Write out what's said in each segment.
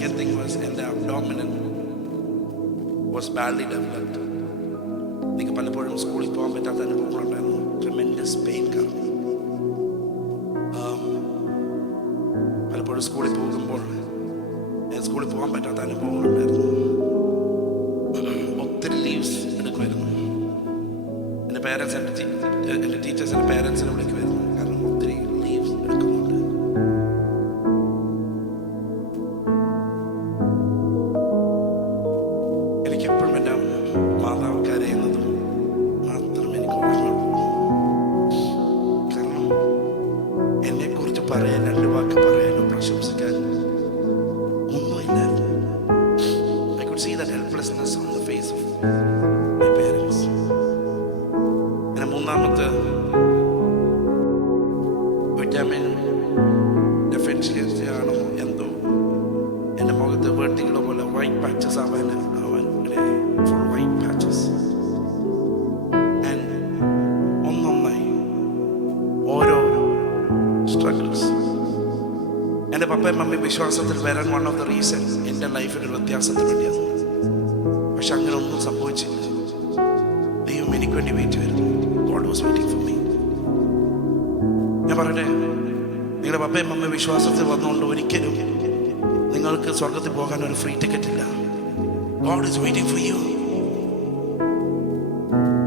second thing was എൻ്റെ abdominal was badly developed. എനിക്ക് പലപ്പോഴും സ്കൂളിൽ പോകാൻ പറ്റാത്ത അനുഭവങ്ങളുണ്ടായിരുന്നു. ട്രിമെൻഡസ് പെയിൻ കാരണം പലപ്പോഴും സ്കൂളിൽ പോകുമ്പോൾ സ്കൂളിൽ പോകാൻ പറ്റാത്ത അനുഭവങ്ങളുണ്ടായിരുന്നു. ഒത്തിരി ലീവ്സ് എടുക്കുമായിരുന്നു. എൻ്റെ പേരൻസ് എൻ്റെ ടീച്ചേഴ്സിൻ്റെ പേരൻസിനെ വിളിക്കുമായിരുന്നു, കാരണം ഒത്തിരി ലീവ്സ് എടുക്കുന്നുണ്ട്. എനിക്കെപ്പോഴും എൻ്റെ മാതാവ് കരയുന്നതും മാത്രം എനിക്ക് ഓർമ്മയുള്ളൂ. കാരണം എന്നെക്കുറിച്ച് പറയാൻ, രണ്ട് വാക്ക് പറയാനോ പ്രശംസിക്കാനോ ഒന്നുമില്ലായിരുന്നു. I could see that helplessness on the face of my parents. എൻ്റെ മൂന്നാമത്തെ വിറ്റാമിൻ ഡെഫിഷ്യൻസി ആണോ എന്തോ എൻ്റെ മുഖത്ത് വെർട്ടികളോ പോലെ വൈറ്റ് പാച്ചസ് ആവാൻ ഫുൾ വൈറ്റ് പാച്ചസ്. ആൻഡ് ഒന്നൊന്നായി ഓരോ സ്ട്രഗിൾസ്. എൻ്റെ പപ്പയും മമ്മിയും വിശ്വാസത്തിൽ വരാൻ വൺ ഓഫ് ദ റീസൺ എൻ്റെ ലൈഫിൽ ഒരു വ്യത്യാസത്തിന് വേണ്ടിയാണ്. പക്ഷെ അങ്ങനെ ഒന്നും സംഭവിച്ചില്ല. ദൈവം എനിക്ക് വേണ്ടി വെയിറ്റ് വരുന്നു. God was waiting for me. ഞാൻ പറയട്ടെ, നിങ്ങളുടെ പപ്പയും മമ്മിയും വിശ്വാസത്തിൽ വന്നുകൊണ്ട് ഒരിക്കലും നിങ്ങൾക്ക് സ്വർഗത്തിൽ പോകാൻ ഒരു ഫ്രീ ടിക്കറ്റ് ഇല്ല. God is waiting for you.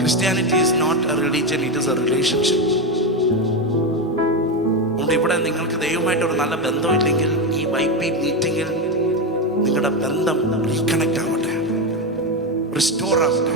Christianity is not a religion, it is a relationship. അതുകൊണ്ട് ഇവിടെ നിങ്ങൾക്ക് ദൈവമായിട്ടൊരു നല്ല ബന്ധമില്ലെങ്കിൽ ഈ YP മീറ്റിങ്ങിൽ നിങ്ങളുടെ ബന്ധം റീകണക്ട് ആവട്ടെ, റിസ്റ്റോർ ആവട്ടെ.